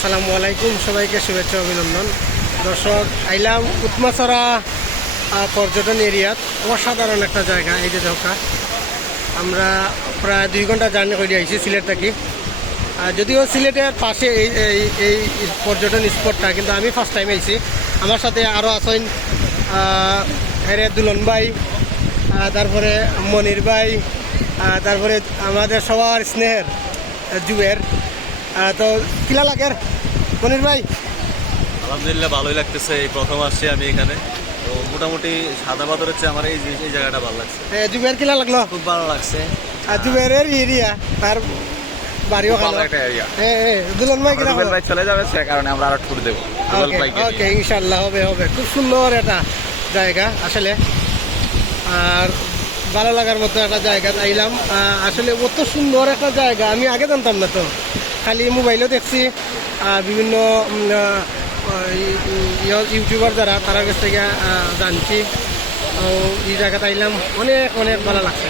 আসসালামু আলাইকুম, সবাইকে শুভেচ্ছা অভিনন্দন। দর্শক, আইলাম উৎমাছড়া পর্যটন এরিয়াত। অসাধারণ একটা জায়গা। এই যে দেখা, আমরা প্রায় 2 ঘন্টা জার্নি করে আইছি সিলেট থেকে। যদিও সিলেটের পাশে এই পর্যটন স্পটটা, কিন্তু আমি ফার্স্ট টাইম আইছি। আমার সাথে আরও আছেন এর দুলন ভাই, তারপরে মনির ভাই, তারপরে আমাদের সবার স্নেহের জুবের। তো কিলা লাগে মনির ভাই? আলহামদুলিল্লাহ, ভালোই লাগতেছে। এই প্রথম আসছি আমি এখানে। তো মোটামুটি সাদা পাথরের চেয়ে আমার এই জায়গাটা ভালো লাগছে। জুবের কিলা লাগলো? খুব ভালো লাগছে। আর জুবেরের এরিয়া, তার বাড়িও ভালো একটা এরিয়া। দুলন ভাই কিলা? দুলাল ভাই চলে যাবে, সে কারণে আমরা আর ট্যুর দেবো দুলাল ভাইকে। ওকে, ইনশাল্লাহ হবে হবে। খুব সুন্দর একটা জায়গা আসলে, আর ভালো লাগার মতো একটা জায়গা আইলাম। আসলে অত সুন্দর একটা জায়গা আমি আগে জানতাম না, তো খালি মোবাইলেও দেখছি, বিভিন্ন ইউটিউবার যারা তার কাছ থেকে জানছি। এই জায়গাটা আইলাম, অনেক অনেক ভালো লাগছে।